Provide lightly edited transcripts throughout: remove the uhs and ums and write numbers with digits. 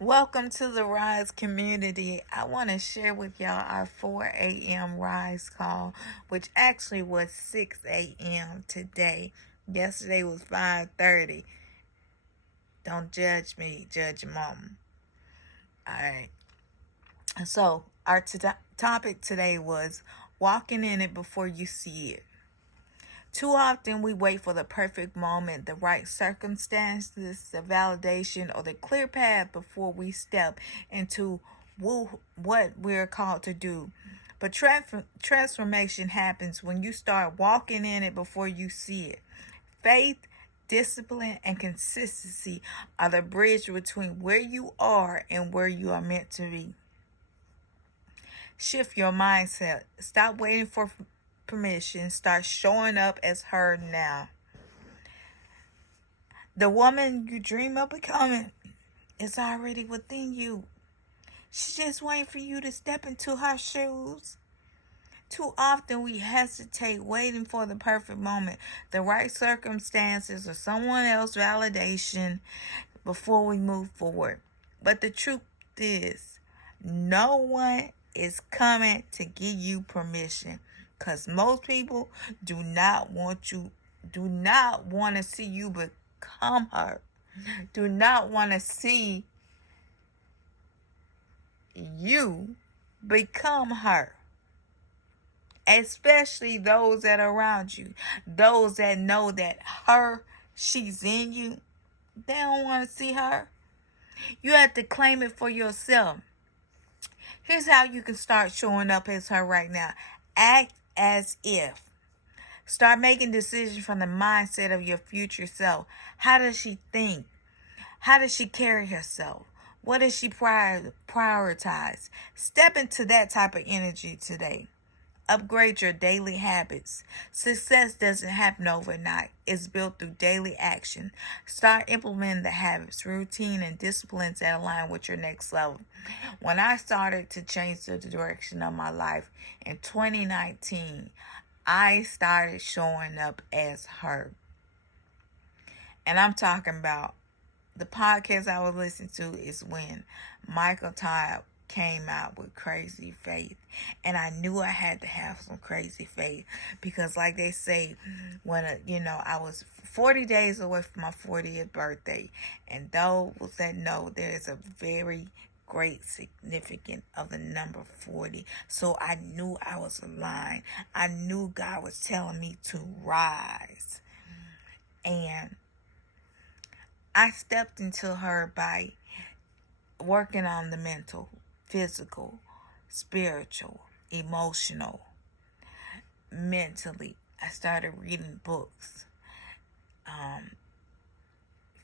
Welcome to the Rise community. I want to share with y'all our 4 a.m. Rise call, which actually was 6 a.m. today. Yesterday was 5:30. Don't judge me, judge mom. All right. So our topic today was walking in it before you see it. Too often we wait for the perfect moment, the right circumstances, the validation, or the clear path before we step into what we're called to do. But transformation happens when you start walking in it before you see it. Faith, discipline, and consistency are the bridge between where you are and where you are meant to be. Shift your mindset. Stop waiting for permission. Start showing up as her now. The woman you dream of becoming is already within you. She's just waiting for you to step into her shoes. Too often we hesitate waiting for the perfect moment, the right circumstances, or someone else's validation before we move forward. But the truth is, no one is coming to give you permission, because most people do not want to see you become her, do not want to see you become her, especially those that are around you, those that know that she's in you. They don't want to see her. You have to claim it for yourself. Here's how you can start showing up as her right now. Act as if. Start making decisions from the mindset of your future self. How does she think? How does she carry herself? What does she prioritize? Step into that type of energy today. Upgrade your daily habits. Success doesn't happen overnight. It's built through daily action. Start implementing the habits, routine, and disciplines that align with your next level. When I started to change the direction of my life in 2019, I started showing up as her. And I'm talking about the podcast I was listening to is when Michael Todd came out with Crazy Faith, and I knew I had to have some crazy faith, because like they say, when I was 40 days away from my 40th birthday, and those that know, there is a very great significance of the number 40. So I knew I was aligned. I knew God was telling me to rise, and I stepped into her by working on the mental, physical, spiritual, emotional, mentally. I started reading books.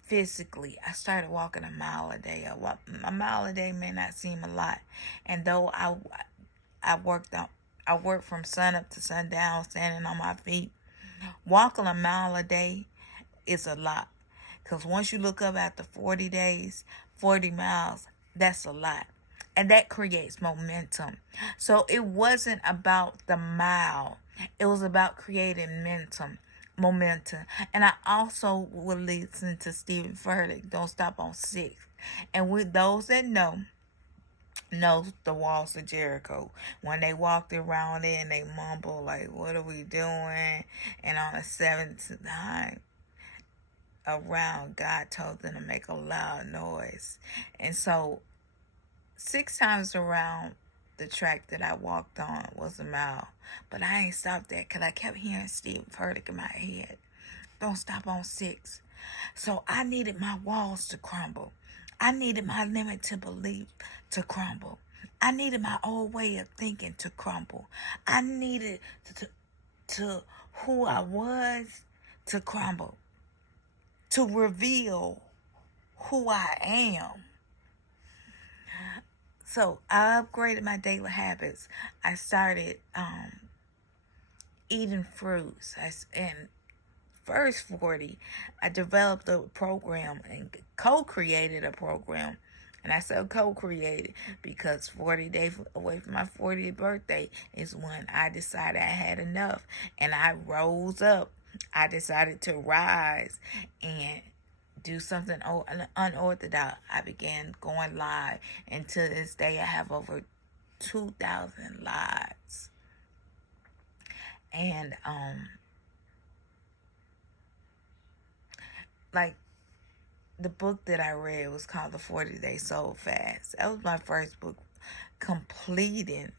Physically, I started walking a mile a day. A mile a day may not seem a lot, and though I worked from sun up to sundown, standing on my feet. Walking a mile a day is a lot, because once you look up after 40 days, 40 miles, that's a lot. And that creates momentum. So it wasn't about the mile. It was about creating momentum. And I also would listen to Stephen Furtick, Don't Stop on 6. And with those that know the walls of Jericho. When they walked around it and they mumble like, what are we doing? And on the seventh time around, God told them to make a loud noise. And so 6 times around the track that I walked on was a mile. But I ain't stopped there, because I kept hearing Steve Furtick in my head. Don't stop on 6. So I needed my walls to crumble. I needed my limited belief to crumble. I needed my old way of thinking to crumble. I needed to who I was to crumble, to reveal who I am. So I upgraded my daily habits. I started eating fruits. And first 40, I developed a program and co-created a program. And I said co-created because 40 days away from my 40th birthday is when I decided I had enough. And I rose up. I decided to rise and do something unorthodox. I began going live, and to this day I have over 2,000 lives. And like, the book that I read was called The 40-Day Soul Fast. That was my first book completing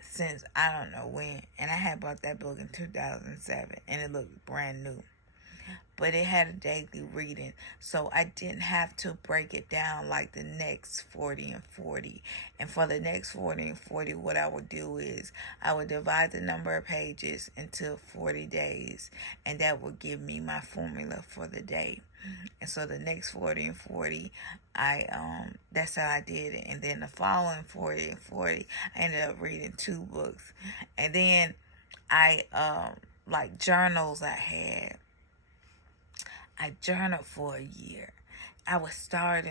since I don't know when. And I had bought that book in 2007, and it looked brand new. But it had a daily reading, so I didn't have to break it down like the next 40 and 40. And for the next 40 and 40, what I would do is I would divide the number of pages into 40 days, and that would give me my formula for the day. And so the next 40 and 40, that's how I did it. And then the following 40 and 40, I ended up reading 2 books. And then I like journals I journaled for a year. I would stop.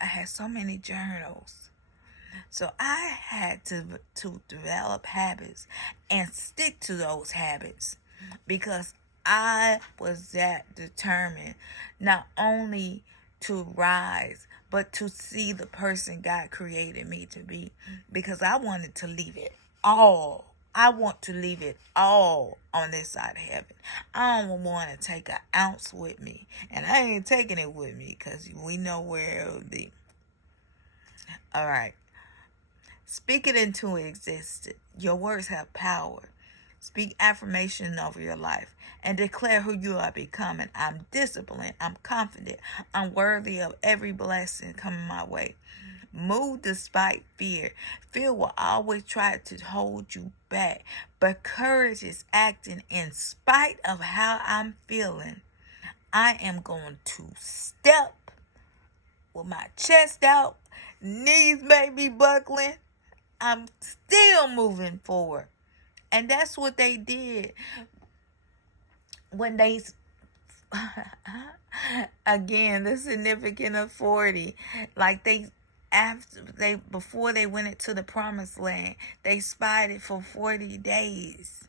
I had so many journals. So I had to develop habits and stick to those habits, because I was that determined not only to rise, but to see the person God created me to be, because I wanted to leave it all. I want to leave it all on this side of heaven. I don't want to take an ounce with me. And I ain't taking it with me, because we know where it will be. All right. Speak it into existence. Your words have power. Speak affirmation over your life and declare who you are becoming. I'm disciplined. I'm confident. I'm worthy of every blessing coming my way. Move despite fear. Fear will always try to hold you back, but courage is acting in spite of how I'm feeling. I am going to step with my chest out, knees may be buckling. I'm still moving forward. And that's what they did when they again, the significance of 40. Like, before they went into the promised land, they spied it for 40 days.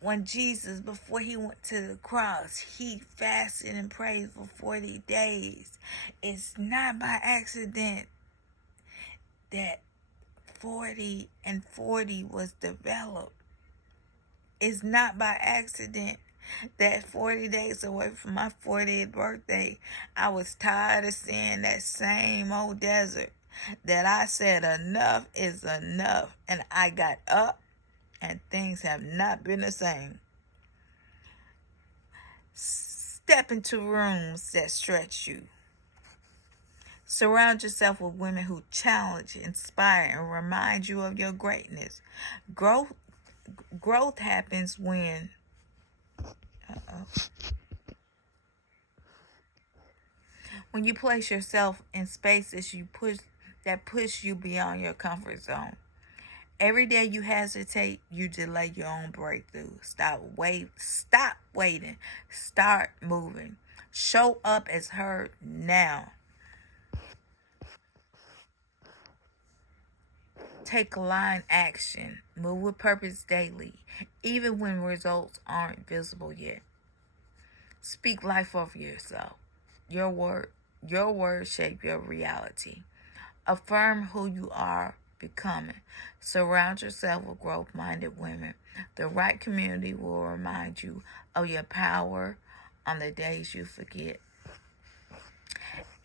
When Jesus, before he went to the cross, he fasted and prayed for 40 days. It's not by accident that 40 and 40 was developed. It's not by accident that 40 days away from my 40th birthday, I was tired of seeing that same old desert, that I said enough is enough, and I got up, and things have not been the same. Step into rooms that stretch you. Surround yourself with women who challenge, inspire, and remind you of your greatness. Growth happens when you place yourself in spaces that push you beyond your comfort zone. Every day you hesitate, you delay your own breakthrough. Stop waiting. Start moving. Show up as heard now. Take line action. Move with purpose daily, even when results aren't visible yet. Speak life over yourself. Your words shape your reality. Affirm who you are becoming. Surround yourself with growth-minded women. The right community will remind you of your power on the days you forget.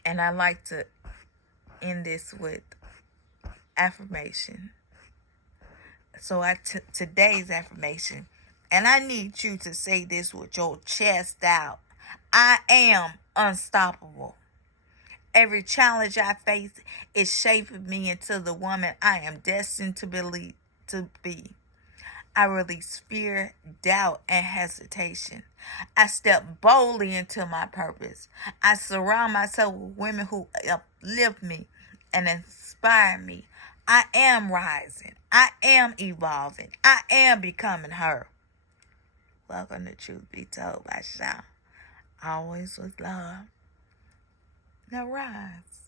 And I like to end this with affirmation. So today's affirmation, and I need you to say this with your chest out. I am unstoppable. Every challenge I face is shaping me into the woman I am destined to be. I release fear, doubt, and hesitation. I step boldly into my purpose. I surround myself with women who uplift me and inspire me. I am rising. I am evolving. I am becoming her. Welcome to Truth Be Told by Shaw. Always with love. Now rise.